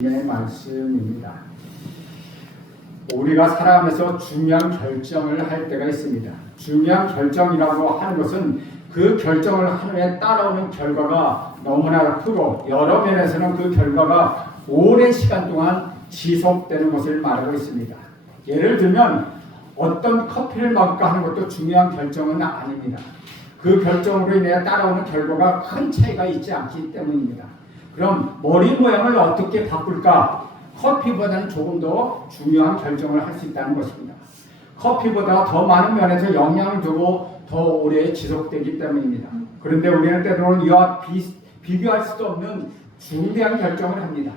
의 말씀입니다. 우리가 살아가면서 중요한 결정을 할 때가 있습니다. 중요한 결정이라고 하는 것은 그 결정을 한 후에 따라오는 결과가 너무나 크고 여러 면에서는 그 결과가 오랜 시간 동안 지속되는 것을 말하고 있습니다. 예를 들면 어떤 커피를 먹을까 하는 것도 중요한 결정은 아닙니다. 그 결정으로 인해 따라오는 결과가 큰 차이가 있지 않기 때문입니다. 그럼 머리 모양을 어떻게 바꿀까? 커피보다는 조금 더 중요한 결정을 할 수 있다는 것입니다. 커피보다 더 많은 면에서 영향을 주고 더 오래 지속되기 때문입니다. 그런데 우리는 때로는 이와 비교할 수도 없는 중대한 결정을 합니다.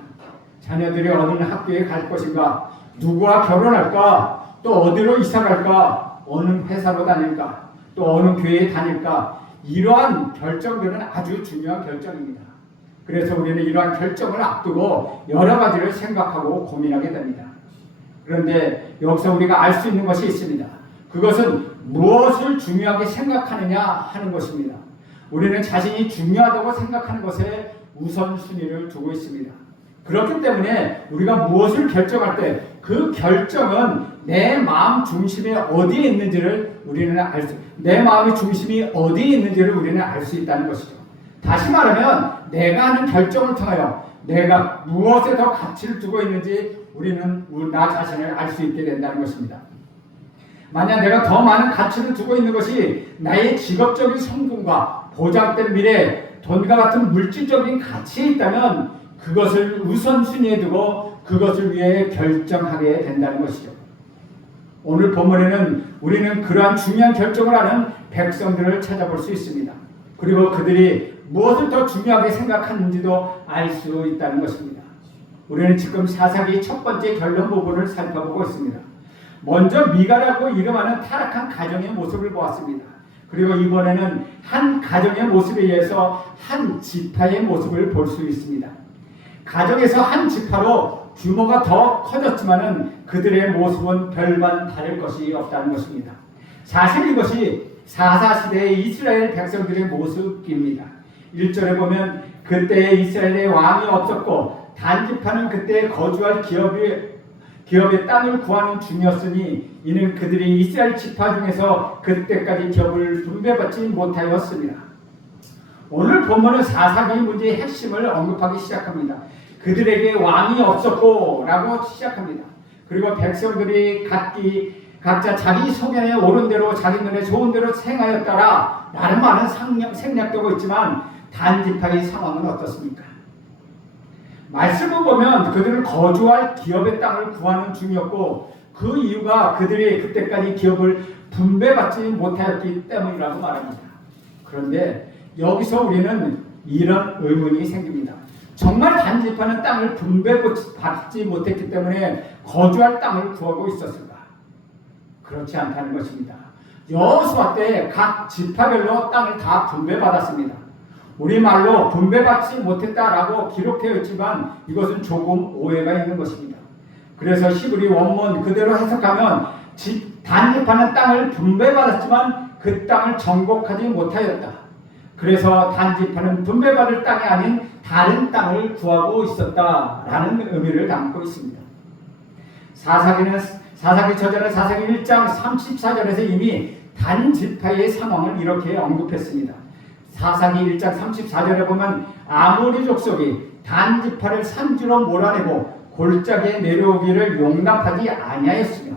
자녀들이 어느 학교에 갈 것인가? 누구와 결혼할까? 또 어디로 이사 갈까? 어느 회사로 다닐까? 또 어느 교회에 다닐까? 이러한 결정들은 아주 중요한 결정입니다. 그래서 우리는 이러한 결정을 앞두고 여러 가지를 생각하고 고민하게 됩니다. 그런데 여기서 우리가 알 수 있는 것이 있습니다. 그것은 무엇을 중요하게 생각하느냐 하는 것입니다. 우리는 자신이 중요하다고 생각하는 것에 우선순위를 두고 있습니다. 그렇기 때문에 우리가 무엇을 결정할 때 그 결정은 내 마음 중심에 어디에 있는지를 우리는 내 마음의 중심이 어디에 있는지를 우리는 알 수 있다는 것이죠. 다시 말하면 내가 하는 결정을 통하여 내가 무엇에 더 가치를 두고 있는지 우리는 나 자신을 알 수 있게 된다는 것입니다. 만약 내가 더 많은 가치를 두고 있는 것이 나의 직업적인 성공과 보장된 미래, 돈과 같은 물질적인 가치에 있다면 그것을 우선순위에 두고 그것을 위해 결정하게 된다는 것이죠. 오늘 본문에는 우리는 그러한 중요한 결정을 하는 백성들을 찾아볼 수 있습니다. 그리고 그들이 무엇을 더 중요하게 생각하는지도 알 수 있다는 것입니다. 우리는 지금 사사기 첫 번째 결론 부분을 살펴보고 있습니다. 먼저 미가라고 이름하는 타락한 가정의 모습을 보았습니다. 그리고 이번에는 한 가정의 모습에 의해서 한 지파의 모습을 볼 수 있습니다. 가정에서 한 지파로 규모가 더 커졌지만은 그들의 모습은 별반 다를 것이 없다는 것입니다. 사실 이것이 사사시대의 이스라엘 백성들의 모습입니다. 1절에 보면 그때 이스라엘에 왕이 없었고 단지파는 그때 거주할 기업의 땅을 구하는 중이었으니 이는 그들이 이스라엘 지파 중에서 그때까지 기업을 분배받지 못하였습니다. 오늘 본문은 사사기 문제의 핵심을 언급하기 시작합니다. 그들에게 왕이 없었고 라고 시작합니다. 그리고 백성들이 각자 자기 소견에 옳은 대로 자기 눈에 좋은 대로 행하였더라 라는 말은 생략되고 있지만 단지파의 상황은 어떻습니까? 말씀을 보면 그들은 거주할 기업의 땅을 구하는 중이었고 그 이유가 그들이 그때까지 기업을 분배받지 못하였기 때문이라고 말합니다. 그런데 여기서 우리는 이런 의문이 생깁니다. 정말 단지파는 땅을 분배받지 못했기 때문에 거주할 땅을 구하고 있었을까? 그렇지 않다는 것입니다. 여호수아 때 각 지파별로 땅을 다 분배받았습니다. 우리말로 분배받지 못했다라고 기록되어 있지만 이것은 조금 오해가 있는 것입니다. 그래서 히브리 원문 그대로 해석하면 단지파는 땅을 분배받았지만 그 땅을 정복하지 못하였다. 그래서 단지파는 분배받을 땅이 아닌 다른 땅을 구하고 있었다라는 의미를 담고 있습니다. 사사기 저자는 사사기 1장 34절에서 이미 단지파의 상황을 이렇게 언급했습니다. 사사기 1장 34절에 보면 아모리 족속이 단지파를 산지로 몰아내고 골짜기에 내려오기를 용납하지 아니하였으며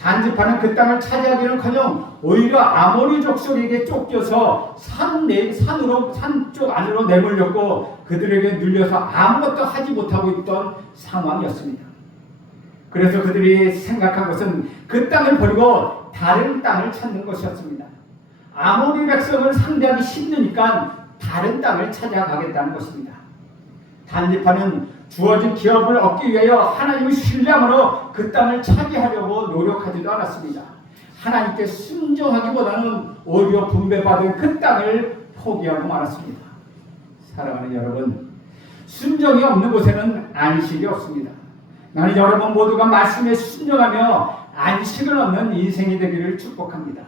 단지파는 그 땅을 차지하기는커녕 오히려 아모리 족속에게 쫓겨서 산 쪽 안으로 내몰렸고 그들에게 눌려서 아무것도 하지 못하고 있던 상황이었습니다. 그래서 그들이 생각한 것은 그 땅을 버리고 다른 땅을 찾는 것이었습니다. 아모리 백성을 상대하기 힘드니까 다른 땅을 찾아가겠다는 것입니다. 단지파는 주어진 기업을 얻기 위하여 하나님을 신뢰함으로 그 땅을 차지하려고 노력하지도 않았습니다. 하나님께 순종하기보다는 오히려 분배받은 그 땅을 포기하고 말았습니다. 사랑하는 여러분, 순종이 없는 곳에는 안식이 없습니다. 나는 여러분 모두가 말씀에 순종하며 안식을 얻는 인생이 되기를 축복합니다.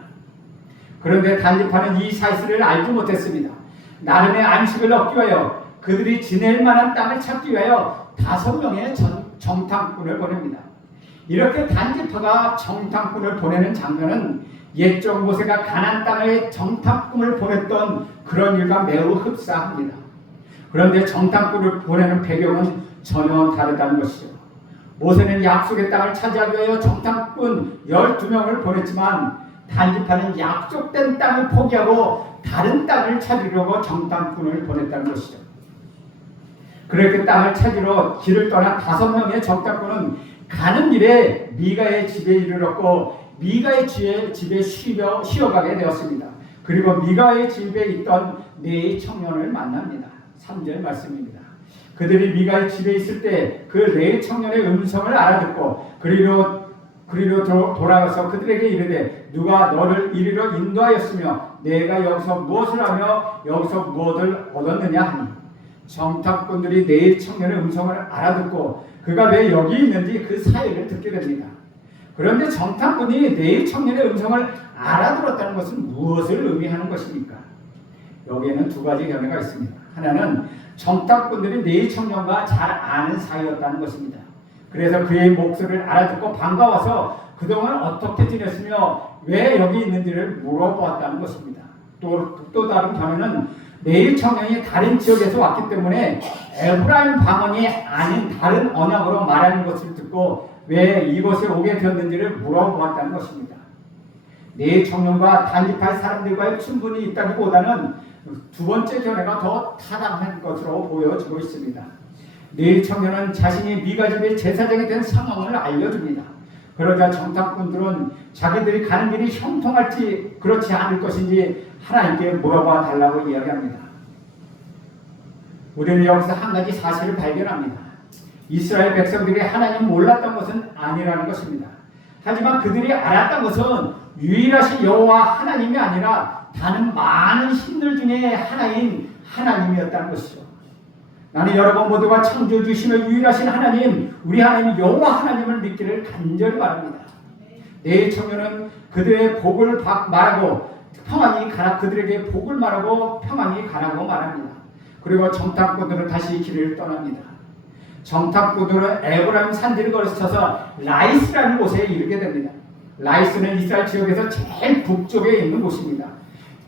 그런데 단지파는 이 사실을 알지 못했습니다. 나름의 안식을 얻기 위하여 그들이 지낼 만한 땅을 찾기 위하여 5명의 정탐꾼을 보냅니다. 이렇게 단지파가 정탐꾼을 보내는 장면은 옛적 모세가 가나안 땅에 정탐꾼을 보냈던 그런 일과 매우 흡사합니다. 그런데 정탐꾼을 보내는 배경은 전혀 다르다는 것이죠. 모세는 약속의 땅을 차지하기 위하여 정탐꾼 12명을 보냈지만 단지파는 약속된 땅을 포기하고 다른 땅을 찾으려고 정탐꾼을 보냈다는 것이죠. 그렇게 땅을 찾으러 길을 떠난 5명의 정탐꾼은 가는 길에 미가의 집에 이르렀고 미가의 집에 쉬어가게 되었습니다. 그리고 미가의 집에 있던 4 청년을 만납니다. 3절 말씀입니다. 그들이 미가의 집에 있을 때 그 4 청년의 음성을 알아듣고 그리로 돌아가서 그들에게 이르되 누가 너를 이리로 인도하였으며 내가 여기서 무엇을 하며 여기서 무엇을 얻었느냐 하니 정탐꾼들이 4 청년의 음성을 알아듣고 그가 왜 여기 있는지 그 사연을 듣게 됩니다. 그런데 정탐꾼이 4 청년의 음성을 알아들었다는 것은 무엇을 의미하는 것입니까? 여기에는 2가지 견해가 있습니다. 하나는 정탐꾼들이 4 청년과 잘 아는 사이였다는 것입니다. 그래서 그의 목소리를 알아듣고 반가워서 그동안 어떻게 지냈으며 왜 여기 있는지를 물어보았다는 것입니다. 또 다른 견해는 4 청년이 다른 지역에서 왔기 때문에 에브라임 방언이 아닌 다른 언어로 말하는 것을 듣고 왜 이곳에 오게 되었는지를 물어보았다는 것입니다. 4 청년과 단지파의 사람들과의 친분이 있다기보다는 2번째 견해가 더 타당한 것으로 보여지고 있습니다. 4 청년은 자신이 미가 집의 제사장이 된 상황을 알려줍니다. 그러자 정탐꾼들은 자기들이 가는 길이 형통할지 그렇지 않을 것인지 하나님께 물어봐 달라고 이야기합니다. 우리는 여기서 한 가지 사실을 발견합니다. 이스라엘 백성들이 하나님을 몰랐던 것은 아니라는 것입니다. 하지만 그들이 알았던 것은 유일하신 여호와 하나님이 아니라 다른 많은 신들 중에 하나인 하나님이었다는 것이죠. 나는 여러분 모두가 창조주시며 유일하신 하나님, 우리 하나님 여호와 하나님을 믿기를 간절히 바랍니다. 4 청년은 그들의 복을 말하고 평안히 가라, 그들에게 복을 말하고 평안히 가라고 말합니다. 그리고 정탐꾼들은 다시 길을 떠납니다. 정탐꾼들은 에브라임 산지를 거쳐서 라이스라는 곳에 이르게 됩니다. 라이스는 이스라엘 지역에서 제일 북쪽에 있는 곳입니다.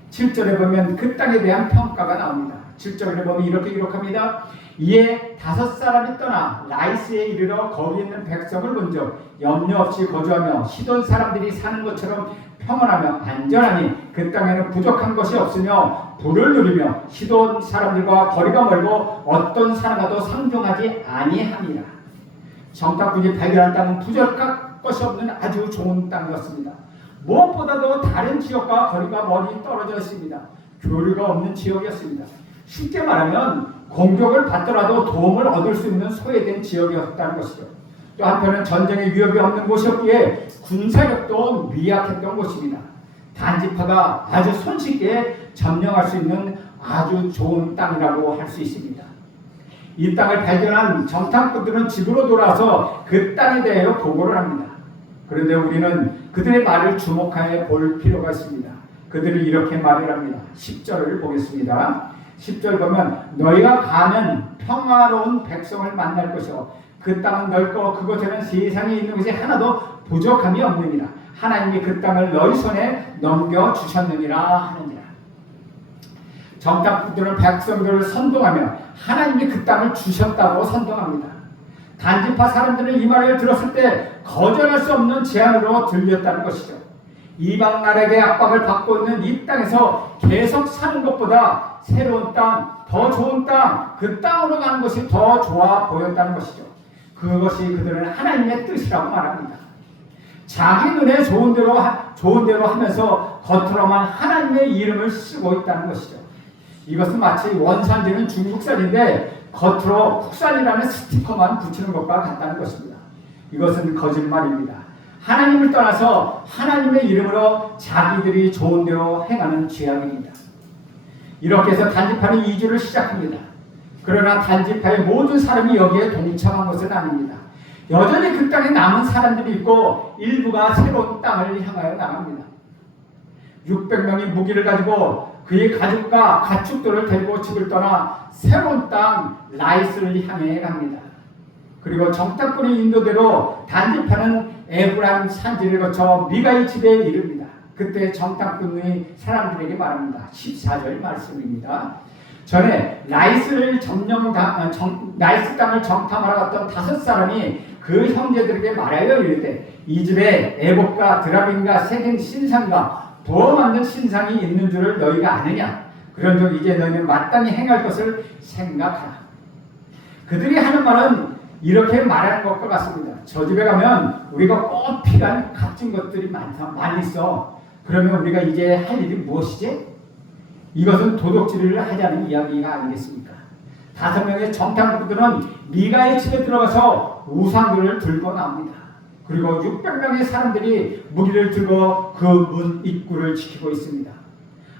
7절에 보면 그 땅에 대한 평가가 나옵니다. 7절에 보면 이렇게 기록합니다. 이에 5사람이 떠나 라이스에 이르러 거기 있는 백성을 본즉 염려 없이 거주하며 시돈 사람들이 사는 것처럼 평안하며 안전하니 그 땅에는 부족한 것이 없으며 부를 누리며 시돈 사람들과 거리가 멀고 어떤 사람과도 상종하지 아니함이라. 정탐꾼이 발견한 땅은 부족한 것이 없는 아주 좋은 땅이었습니다. 무엇보다도 다른 지역과 거리가 멀리 떨어져 있습니다. 교류가 없는 지역이었습니다. 쉽게 말하면 공격을 받더라도 도움을 얻을 수 있는 소외된 지역이었다는 것이죠. 또 한편은 전쟁의 위협이 없는 곳이었기에 군사력도 미약했던 곳입니다. 단지파가 아주 손쉽게 점령할 수 있는 아주 좋은 땅이라고 할 수 있습니다. 이 땅을 발견한 정탐꾼들은 집으로 돌아와서 그 땅에 대하여 보고를 합니다. 그런데 우리는 그들의 말을 주목하여 볼 필요가 있습니다. 그들이 이렇게 말을 합니다. 10절을 보겠습니다. 10절 보면 너희가 가면 평화로운 백성을 만날 것이요 그 땅은 넓고 그곳에는 세상에 있는 것이 하나도 부족함이 없느니라. 하나님이 그 땅을 너희 손에 넘겨주셨느니라 하느니라. 정탐꾼들은 백성들을 선동하며 하나님이 그 땅을 주셨다고 선동합니다. 단지파 사람들은 이 말을 들었을 때 거절할 수 없는 제안으로 들렸다는 것이죠. 이방 나라에게 압박을 받고 있는 이 땅에서 계속 사는 것보다 새로운 땅, 더 좋은 땅, 그 땅으로 가는 것이 더 좋아 보였다는 것이죠. 그것이 그들은 하나님의 뜻이라고 말합니다. 자기 눈에 좋은 대로 하면서 겉으로만 하나님의 이름을 쓰고 있다는 것이죠. 이것은 마치 원산지는 중국산인데 겉으로 국산이라는 스티커만 붙이는 것과 같다는 것입니다. 이것은 거짓말입니다. 하나님을 떠나서 하나님의 이름으로 자기들이 좋은 대로 행하는 죄악입니다. 이렇게 해서 단지파는 이주를 시작합니다. 그러나 단지파의 모든 사람이 여기에 동참한 것은 아닙니다. 여전히 그 땅에 남은 사람들이 있고 일부가 새로운 땅을 향하여 나갑니다. 600명이 무기를 가지고 그의 가족과 가축들을 데리고 집을 떠나 새로운 땅 라이스를 향해 갑니다. 그리고 정탐꾼의 인도대로 단지파는 에브라임 산지를 거쳐 미가의 집에 이릅니다. 그때 정탐꾼이 사람들에게 말합니다. 14절 말씀입니다. 전에 라이스 땅을 정탐하러 갔던 5사람이 그 형제들에게 말하여 이르되 이 집에 에봇과 드라빔과 세겜 신상과 부어 만든 신상이 있는 줄을 너희가 아느냐? 그런즉 이제 너희는 마땅히 행할 것을 생각하라. 그들이 하는 말은 이렇게 말하는 것과 같습니다. 저 집에 가면 우리가 꼭 필요한 값진 것들이 많이 있어. 그러면 우리가 이제 할 일이 무엇이지? 이것은 도둑질을 하자는 이야기가 아니겠습니까? 5명의 정탐꾼들은 미가의 집에 들어가서 우상들을 들고 나옵니다. 그리고 600명의 사람들이 무기를 들고 그 문 입구를 지키고 있습니다.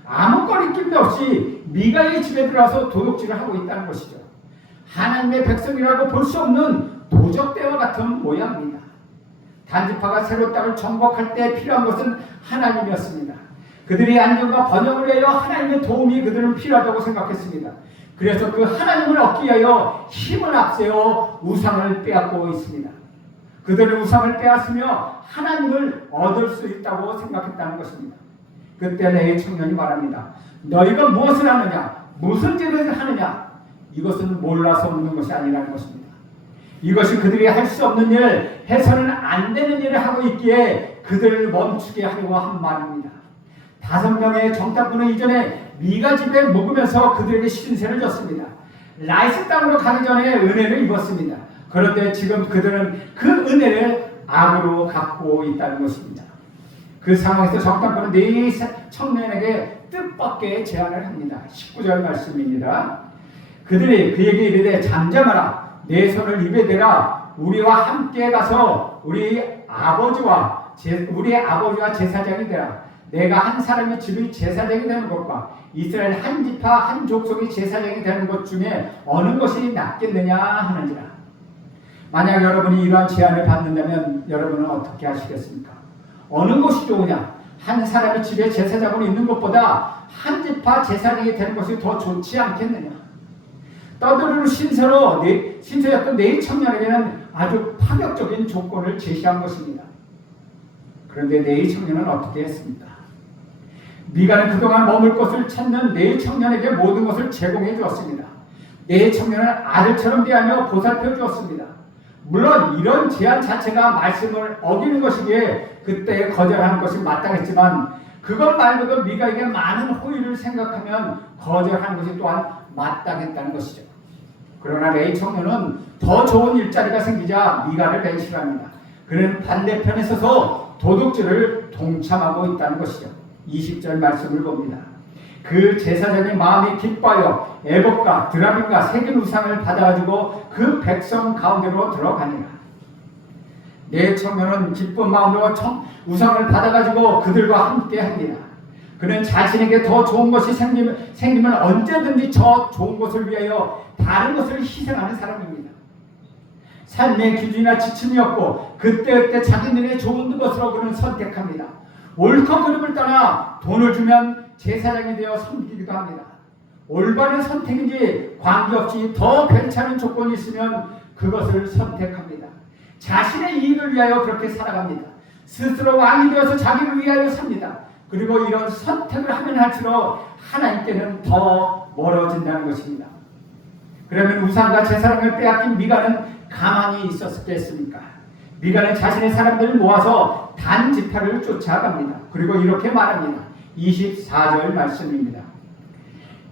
아무 거리낌도 없이 미가의 집에 들어가서 도둑질을 하고 있다는 것이죠. 하나님의 백성이라고 볼 수 없는 도적대와 같은 모양입니다. 단지파가 새로 땅을 정복할 때 필요한 것은 하나님이었습니다. 그들의 안정과 번영을 위하여 하나님의 도움이 그들은 필요하다고 생각했습니다. 그래서 그 하나님을 얻기 위하여 힘을 앞세워 우상을 빼앗고 있습니다. 그들은 우상을 빼앗으며 하나님을 얻을 수 있다고 생각했다는 것입니다. 그때 내 청년이 말합니다. 너희가 무엇을 하느냐? 무슨 죄를 하느냐? 이것은 몰라서 묻는 것이 아니라는 것입니다. 이것이 그들이 할 수 없는 일, 해서는 안 되는 일을 하고 있기에 그들을 멈추게 하려고 한 말입니다. 5명의 정탐꾼은 이전에 미가 집에 묵으면서 그들에게 신세를 졌습니다. 라이스 땅으로 가기 전에 은혜를 입었습니다. 그런데 지금 그들은 그 은혜를 악으로 갖고 있다는 것입니다. 그 상황에서 정탐꾼은 네 청년에게 뜻밖의 제안을 합니다. 19절 말씀입니다. 그들이 그에게 이르되 잠잠하라. 내 손을 입에 대라. 우리와 함께 가서 우리 아버지와 제사장이 되라. 내가 한 사람의 집의 제사장이 되는 것과 이스라엘 한 지파 한 족속의 제사장이 되는 것 중에 어느 것이 낫겠느냐 하는지라. 만약 여러분이 이러한 제안을 받는다면 여러분은 어떻게 하시겠습니까? 어느 것이 좋으냐? 한 사람의 집에 제사장으로 있는 것보다 한 지파 제사장이 되는 것이 더 좋지 않겠느냐? 떠들어오는 신세였던 네 청년에게는 아주 파격적인 조건을 제시한 것입니다. 그런데 네 청년은 어떻게 했습니까? 미가는 그동안 머물 곳을 찾는 네 청년에게 모든 것을 제공해 주었습니다. 네 청년은 아들처럼 대하며 보살펴 주었습니다. 물론 이런 제안 자체가 말씀을 어기는 것이기에 그때 거절하는 것이 마땅했지만 그것 말고도 미가에게 많은 호의를 생각하면 거절하는 것이 또한 마땅했다는 것이죠. 그러나 네 청년은 더 좋은 일자리가 생기자 미가를 배신합니다. 그는 반대편에 서서 도둑질을 동참하고 있다는 것이죠. 20절 말씀을 봅니다. 그 제사장의 마음이 기뻐하여 에봇과 드라빔과 세겜 우상을 받아가지고 그 백성 가운데로 들어가니라. 네 청년은 기쁜 마음으로 우상을 받아가지고 그들과 함께 합니다. 그는 자신에게 더 좋은 것이 생기면 언제든지 저 좋은 것을 위하여 다른 것을 희생하는 사람입니다. 삶의 기준이나 지침이 없고 그때그때 자기 눈에 좋은 것으로 그는 선택합니다. 옳고 그름을 떠나 돈을 주면 제사장이 되어 섬기기도 합니다. 올바른 선택인지 관계없이 더 괜찮은 조건이 있으면 그것을 선택합니다. 자신의 이익을 위하여 그렇게 살아갑니다. 스스로 왕이 되어서 자기를 위하여 삽니다. 그리고 이런 선택을 하면 할수록 하나님께는 더 멀어진다는 것입니다. 그러면 우상과 제사장을 빼앗긴 미가는 가만히 있었겠습니까? 미가는 자신의 사람들을 모아서 단 지파를 쫓아갑니다. 그리고 이렇게 말합니다. 24절 말씀입니다.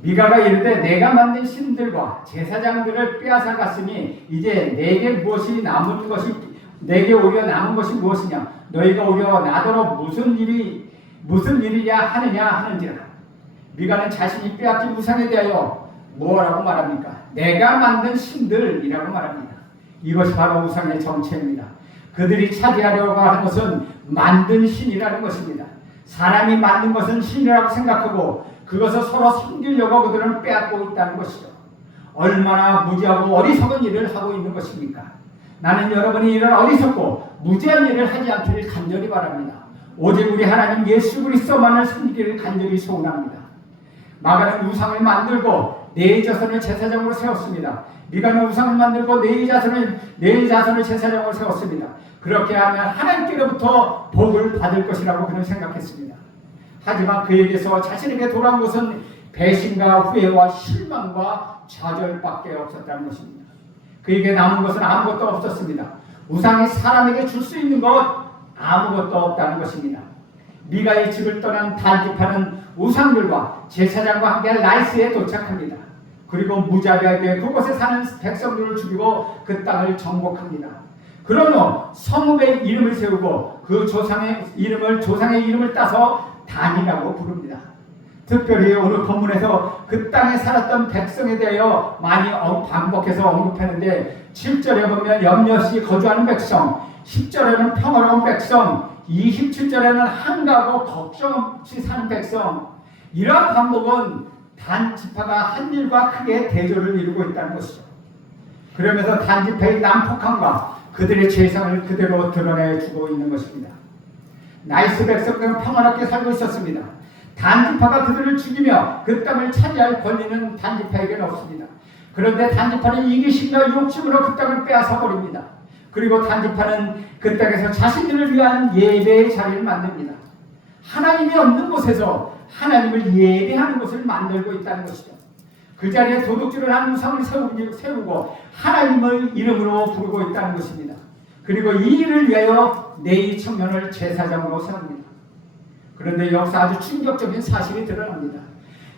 미가가 이르되 내가 만든 신들과 제사장들을 빼앗아 갔으니 이제 내게 오려 남은 것이 무엇이냐? 너희가 오려 나더러 무슨 일이냐 하느냐 하는지라. 미가는 자신이 빼앗긴 우상에 대하여 뭐라고 말합니까? 내가 만든 신들이라고 말합니다. 이것이 바로 우상의 정체입니다. 그들이 차지하려고 하는 것은 만든 신이라는 것입니다. 사람이 만든 것은 신이라고 생각하고 그것을 서로 섬기려고 그들은 빼앗고 있다는 것이죠. 얼마나 무지하고 어리석은 일을 하고 있는 것입니까? 나는 여러분이 이런 어리석고 무지한 일을 하지 않기를 간절히 바랍니다. 오직 우리 하나님 예수 그리스도만을 섬기기를 간절히 소원합니다. 마가는 우상을 만들고 네 자손을 제사장으로 세웠습니다. 미가는 우상을 만들고 네 자손을 제사장으로 세웠습니다. 그렇게 하면 하나님께로부터 복을 받을 것이라고 그는 생각했습니다. 하지만 그에게서 자신에게 돌아온 것은 배신과 후회와 실망과 좌절밖에 없었다는 것입니다. 그에게 남은 것은 아무것도 없었습니다. 우상이 사람에게 줄 수 있는 것 아무것도 없다는 것입니다. 미가의 집을 떠난 단지파는 우상들과 제사장과 함께 라이스에 도착합니다. 그리고 무자비하게 그곳에 사는 백성들을 죽이고 그 땅을 정복합니다. 그런 후 성읍의 이름을 세우고 그 조상의 이름을 따서 단이라고 부릅니다. 특별히 오늘 본문에서 그 땅에 살았던 백성에 대하여 많이 반복해서 언급하는데 7절에 보면 염려 없이 거주하는 백성, 10절에는 평화로운 백성, 27절에는 한가하고 걱정 없이 사는 백성. 이러한 반복은 단 지파가 한 일과 크게 대조를 이루고 있다는 것이죠. 그러면서 단 지파의 난폭함과 그들의 죄성을 그대로 드러내주고 있는 것입니다. 나이스 백성들은 평화롭게 살고 있었습니다. 단지파가 그들을 죽이며 그 땅을 차지할 권리는 단지파에게는 없습니다. 그런데 단지파는 이기심과 욕심으로 그 땅을 빼앗아 버립니다. 그리고 단지파는 그 땅에서 자신들을 위한 예배의 자리를 만듭니다. 하나님이 없는 곳에서 하나님을 예배하는 곳을 만들고 있다는 것이죠. 그 자리에 도둑질을 하는 우상을 세우고 하나님을 이름으로 부르고 있다는 것입니다. 그리고 이 일을 위하여 네이 청년을 제사장으로 세웁니다. 그런데 여기서 아주 충격적인 사실이 드러납니다.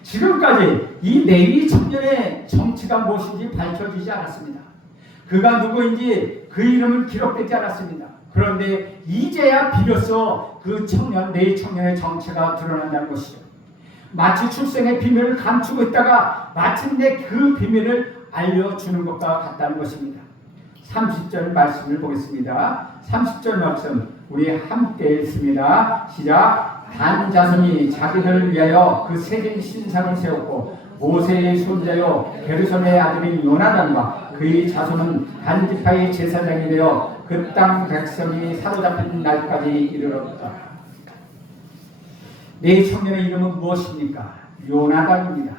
지금까지 이 네이 청년의 정치가 무엇인지 밝혀지지 않았습니다. 그가 누구인지 그 이름은 기록되지 않았습니다. 그런데 이제야 비로소 그 네이 청년의 정체가 드러난다는 것이죠. 마치 출생의 비밀을 감추고 있다가 마침내 그 비밀을 알려주는 것과 같다는 것입니다. 30절 말씀을 보겠습니다. 30절 말씀 우리 함께 읽습니다. 시작. 단 자손이 자기들을 위하여 그 새긴 신상을 세웠고 모세의 손자요 게르솜의 아들인 요나단과 그의 자손은 단 지파의 제사장이 되어 그 땅 백성이 사로잡힌 날까지 이르렀다. 네 청년의 이름은 무엇입니까? 요나단입니다.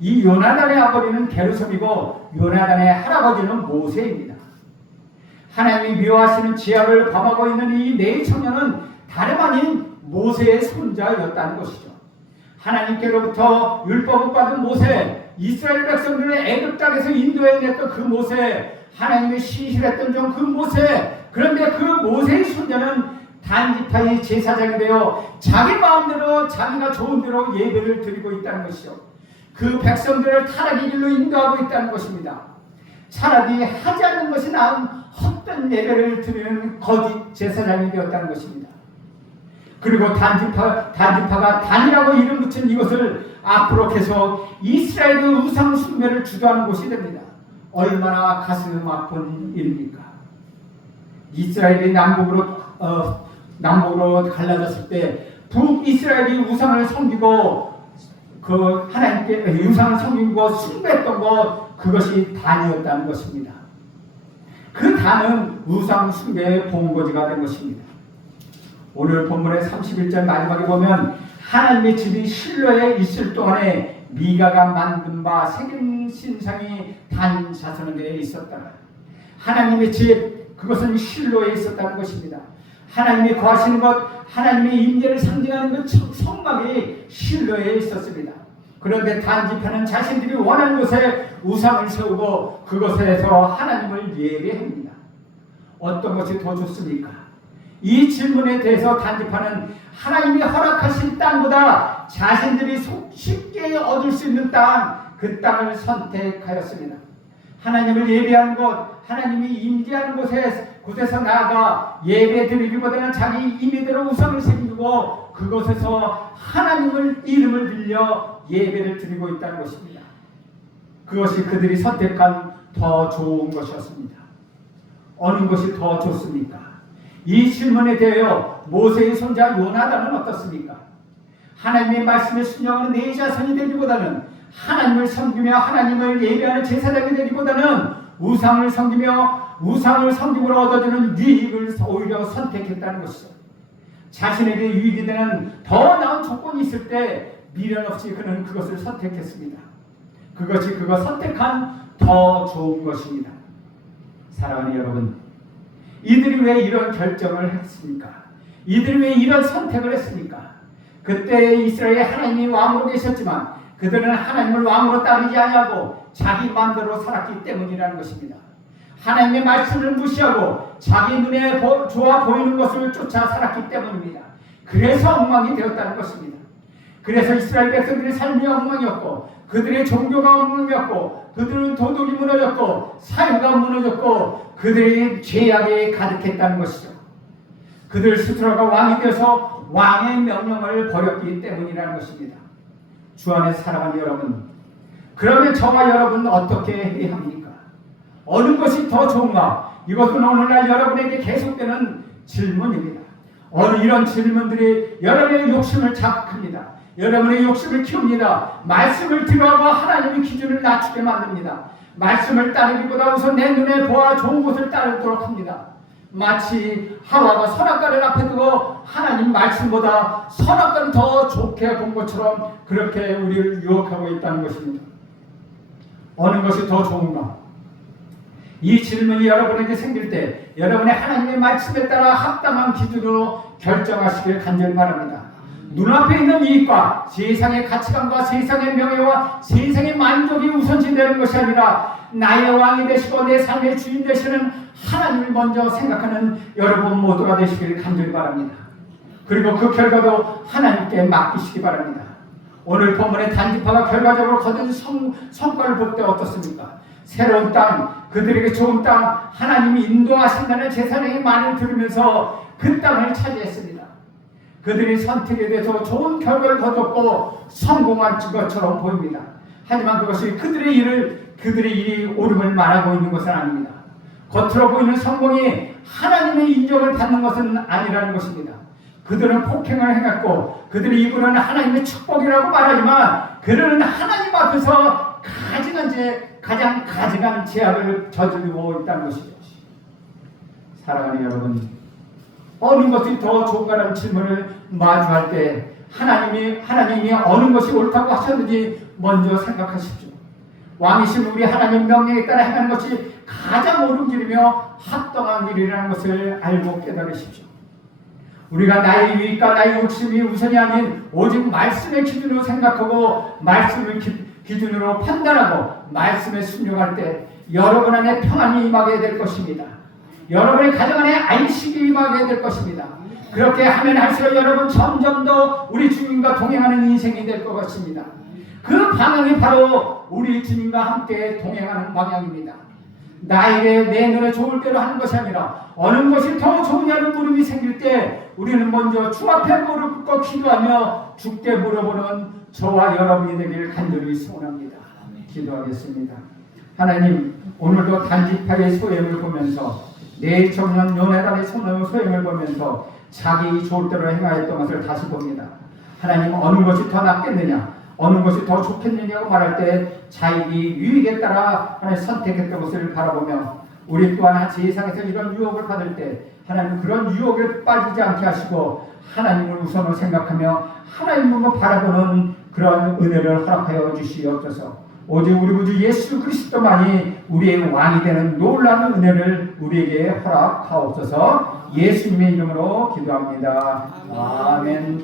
이 요나단의 아버지는 게르솜이고 요나단의 할아버지는 모세입니다. 하나님이 미워하시는 죄악을 범하고 있는 이 네 청년은 다름 아닌 모세의 손자였다는 것이죠. 하나님께로부터 율법을 받은 모세, 이스라엘 백성들을 애굽 땅에서 인도해냈던 그 모세, 하나님의 신실했던 종 그 모세. 그런데 그 모세의 손자는 단지파의 제사장이 되어 자기 마음대로 자기가 좋은 대로 예배를 드리고 있다는 것이죠. 그 백성들을 타락의 길로 인도하고 있다는 것입니다. 차라리 하지 않는 것이 나은 헛된 예배를 드리는 거짓 제사장이 되었다는 것입니다. 그리고 단지파가 단이라고 이름 붙인 이것을 앞으로 계속 이스라엘의 우상 숭배를 주도하는 곳이 됩니다. 얼마나 가슴 아픈 일입니까? 이스라엘이 남북으로 갈라졌을 때 북이스라엘이 우상을 섬기고 그 하나님께 우상을 섬기고 숭배했던 것 그것이 단이었다는 것입니다. 그 단은 우상 숭배의 본거지가 된 것입니다. 오늘 본문의 31절 마지막에 보면 하나님의 집이 실로에 있을 동안에 미가가 만든 바 새긴 신상이 단 자손에게 있었다. 하나님의 집 그것은 실로에 있었다는 것입니다. 하나님이 거하시는 것, 하나님의 임재를 상징하는 그 성막이 실로에 있었습니다. 그런데 단지파는 자신들이 원하는 곳에 우상을 세우고 그곳에서 하나님을 예배합니다. 어떤 것이 더 좋습니까? 이 질문에 대해서 단지파는 하나님이 허락하신 땅보다 자신들이 쉽게 얻을 수 있는 땅, 그 땅을 선택하였습니다. 하나님을 예배하는 곳, 하나님이 임재하는 곳에서 나아가 예배 드리기보다는 자기 임의대로 우상을 섬기고 그곳에서 하나님을 이름을 빌려 예배를 드리고 있다는 것입니다. 그것이 그들이 선택한 더 좋은 것이었습니다. 어느 것이 더 좋습니까? 이 질문에 대하여 모세의 손자 요나단은 어떻습니까? 하나님의 말씀에 순종하는 네 자손이 되기보다는 하나님을 섬기며 하나님을 예배하는 제사장이 되기보다는 우상을 섬김으로 얻어지는 유익을 오히려 선택했다는 것이죠. 자신에게 유익이 되는 더 나은 조건이 있을 때 미련 없이 그는 그것을 선택했습니다. 그것이 그가 선택한 더 좋은 것입니다. 사랑하는 여러분, 이들이 왜 이런 결정을 했습니까? 이들이 왜 이런 선택을 했습니까? 그때 이스라엘에 하나님이 왕으로 계셨지만 그들은 하나님을 왕으로 따르지 아니하고 자기 마음대로 살았기 때문이라는 것입니다. 하나님의 말씀을 무시하고 자기 눈에 좋아 보이는 것을 쫓아 살았기 때문입니다. 그래서 엉망이 되었다는 것입니다. 그래서 이스라엘 백성들의 삶이 엉망이었고 그들의 종교가 엉망이었고 그들은 도덕이 무너졌고 사회가 무너졌고 그들의 죄악이 가득했다는 것이죠. 그들 스스로가 왕이 되어서 왕의 명령을 버렸기 때문이라는 것입니다. 주 안에 사랑하는 여러분, 그러면 저와 여러분은 어떻게 해야 합니까? 어느 것이 더 좋은가? 이것은 오늘날 여러분에게 계속되는 질문입니다. 이런 질문들이 여러분의 욕심을 자극합니다. 여러분의 욕심을 키웁니다. 말씀을 들어가고 하나님의 기준을 낮추게 만듭니다. 말씀을 따르기보다 우선 내 눈에 보아 좋은 것을 따르도록 합니다. 마치 하와가 선악과를 앞에 두고 하나님 말씀보다 선악과를 더 좋게 본 것처럼 그렇게 우리를 유혹하고 있다는 것입니다. 어느 것이 더 좋은가? 이 질문이 여러분에게 생길 때 여러분의 하나님의 말씀에 따라 합당한 기준으로 결정하시길 간절히 바랍니다. 눈앞에 있는 이익과 세상의 가치관과 세상의 명예와 세상의 만족이 우선시되는 것이 아니라 나의 왕이 되시고 내 삶의 주인 되시는 하나님을 먼저 생각하는 여러분 모두가 되시길 간절히 바랍니다. 그리고 그 결과도 하나님께 맡기시기 바랍니다. 오늘 본문의 단지파가 결과적으로 거둔 성과를 볼 때 어떻습니까? 새로운 땅, 그들에게 좋은 땅, 하나님이 인도하신다는 제사장의 말을 들으면서 그 땅을 차지했습니다. 그들이 선택에 대해서 좋은 결과를 거뒀고 성공한 것처럼 보입니다. 하지만 그것이 그들의 일이 옳음을 말하고 있는 것은 아닙니다. 겉으로 보이는 성공이 하나님의 인정을 받는 것은 아니라는 것입니다. 그들은 폭행을 행했고 그들의 입으로는 하나님의 축복이라고 말하지만 그들은 하나님 앞에서 가장 가증한 죄악을 저지르고 있다는 것이죠. 사랑하는 여러분, 어느 것이 더 좋은가라는 질문을 마주할 때 하나님이 어느 것이 옳다고 하셨는지 먼저 생각하십시오. 왕이신 우리 하나님 명령에 따라 행하는 것이 가장 옳은 길이며 합당한 길이라는 것을 알고 깨달으십시오. 우리가 나의 유익과 나의 욕심이 우선이 아닌 오직 말씀의 기준으로 생각하고 말씀을 기준으로 판단하고 말씀에 순종할 때 여러분 안에 평안이 임하게 될 것입니다. 여러분의 가정 안에 안식이 임하게 될 것입니다. 그렇게 하면 할수록 여러분 점점 더 우리 주님과 동행하는 인생이 될 것 같습니다. 그 방향이 바로 우리 주님과 함께 동행하는 방향입니다. 나에게 내 눈에 좋을 대로 하는 것이 아니라 어느 것이 더 좋으냐는 물음이 생길 때 우리는 먼저 주 앞에 무릎 꿇고 기도하며 주께 물어보는 저와 여러분이 되길 간절히 소원합니다. 기도하겠습니다. 하나님, 오늘도 단지파의 소행을 보면서 내일 청년 요나단의 소행을 보면서 자기 좋을 대로 행하였던 것을 다시 봅니다. 하나님, 어느 것이 더 낫겠느냐, 어느 것이 더 좋겠느냐고 말할 때 자기 유익에 따라 하나님 선택했던 것을 바라보며 우리 또한 세상에서 이런 유혹을 받을 때 하나님 그런 유혹에 빠지지 않게 하시고 하나님을 우선으로 생각하며 하나님을 바라보는 그런 은혜를 허락하여 주시옵소서. 오직 우리 구주 예수 그리스도만이 우리의 왕이 되는 놀라운 은혜를 우리에게 허락하옵소서. 예수님의 이름으로 기도합니다. 아멘.